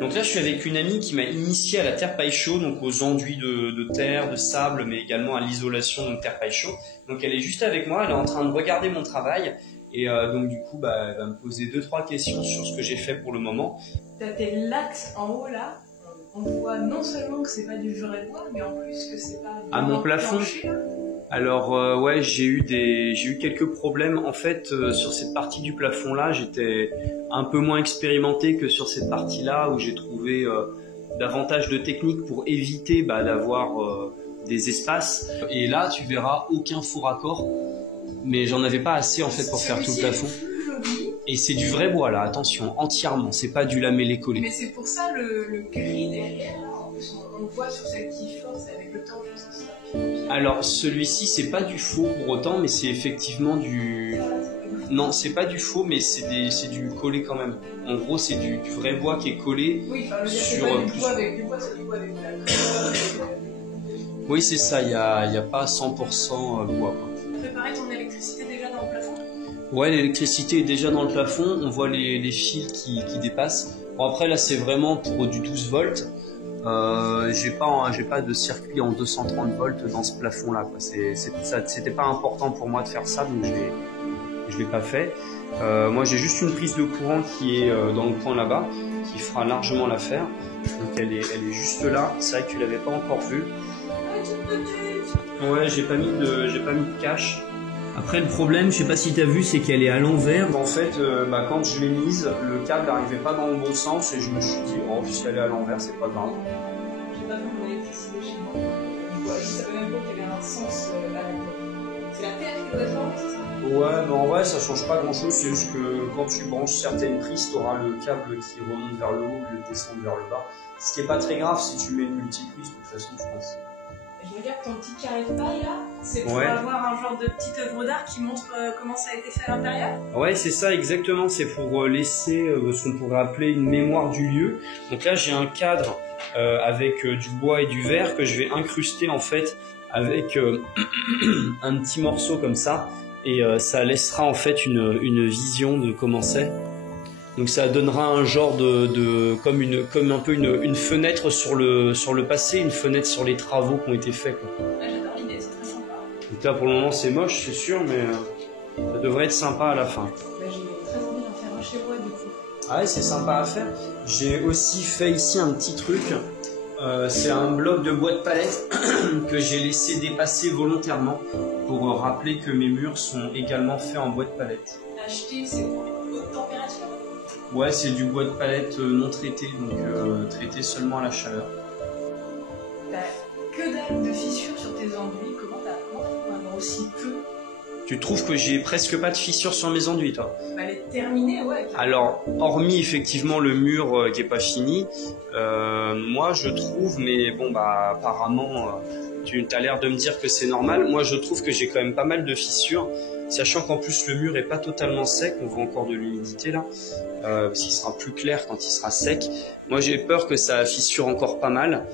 Donc là, je suis avec une amie qui m'a initié à la terre paille chaud, donc aux enduits de terre, de sable, mais également à l'isolation de terre paille chaud. Donc elle est juste avec moi, elle est en train de regarder mon travail. Et donc du coup, elle va me poser 2-3 questions sur ce que j'ai fait pour le moment. T'as tes lattes en haut là, on voit non seulement que c'est pas du vrai bois, mais en plus que c'est pas à mon plafond. Plancher. Alors ouais, j'ai eu quelques problèmes en fait sur cette partie du plafond là. J'étais un peu moins expérimenté que sur cette partie là où j'ai trouvé davantage de techniques pour éviter d'avoir des espaces. Et là, tu verras aucun faux raccord, mais j'en avais pas assez en fait pour faire tout le plafond. Et c'est du vrai bois là, attention, entièrement. C'est pas du lamellé collé. Mais c'est pour ça le gris derrière. Là, en plus, on le voit sur celle qui force avec le temps. Alors celui-ci c'est pas du faux pour autant, mais c'est effectivement du... Non, c'est pas du faux, mais c'est du collé quand même. En gros, c'est du vrai bois qui est collé. Oui, enfin, c'est pas du bois avec du bois, c'est du bois avec de la... Oui, c'est ça, il y a pas 100% bois. Préparer ton électricité déjà dans le plafond? Ouais, l'électricité est déjà dans le plafond, on voit les fils qui dépassent. Bon, après là, c'est vraiment pour du 12 volts. J'ai pas de circuit en 230 volts dans ce plafond là, c'était pas important pour moi de faire ça, donc je l'ai pas fait. Moi j'ai juste une prise de courant qui est dans le coin là-bas, qui fera largement l'affaire. Donc elle est juste là, c'est vrai que tu l'avais pas encore vue. Ouais, j'ai pas mis de cache. Après le problème, je sais pas si tu as vu, c'est qu'elle est à l'envers. En fait, quand je l'ai mise, le câble n'arrivait pas dans le bon sens et je me suis dit, oh, si elle est à l'envers, c'est pas grave. J'ai pas vu mon électricité chez moi. Je savais même pas qu'il y avait un sens là. C'est la terre qui doit être en c'est ça? Ouais, mais en vrai, ça change pas grand chose. C'est juste que quand tu branches certaines prises, tu auras le câble qui remonte vers le haut ou le descend vers le bas. Ce qui est pas très grave si tu mets une multiprise, de toute façon, je pense. Je regarde ton petit carré de paille là, c'est pour avoir un genre de petite œuvre d'art qui montre comment ça a été fait à l'intérieur? Ouais, c'est ça exactement, c'est pour laisser ce qu'on pourrait appeler une mémoire du lieu. Donc là j'ai un cadre avec du bois et du verre que je vais incruster en fait avec un petit morceau comme ça et ça laissera en fait une vision de comment c'est. Donc ça donnera un genre comme un peu une fenêtre sur le passé, une fenêtre sur les travaux qui ont été faits, quoi. Ouais, j'adore l'idée, c'est très sympa. Donc là pour le moment c'est moche, c'est sûr, mais ça devrait être sympa à la fin. J'ai très envie d'en faire un chez moi du coup. Ah ouais, c'est sympa à faire. J'ai aussi fait ici un petit truc. C'est un bloc de bois de palette que j'ai laissé dépasser volontairement pour rappeler que mes murs sont également faits en bois de palette. Acheté, c'est pour haute température? Ouais, c'est du bois de palette non traité, donc traité seulement à la chaleur. T'as que dalle de fissures sur tes enduits, comment t'as pu en avoir aussi peu? Tu trouves que j'ai presque pas de fissures sur mes enduits, toi? Elle est terminée, ouais. Alors, hormis effectivement le mur qui est pas fini, moi je trouve, mais bon apparemment tu as l'air de me dire que c'est normal. Moi je trouve que j'ai quand même pas mal de fissures, sachant qu'en plus le mur est pas totalement sec, on voit encore de l'humidité là, parce qu'il sera plus clair quand il sera sec. Moi j'ai peur que ça fissure encore pas mal.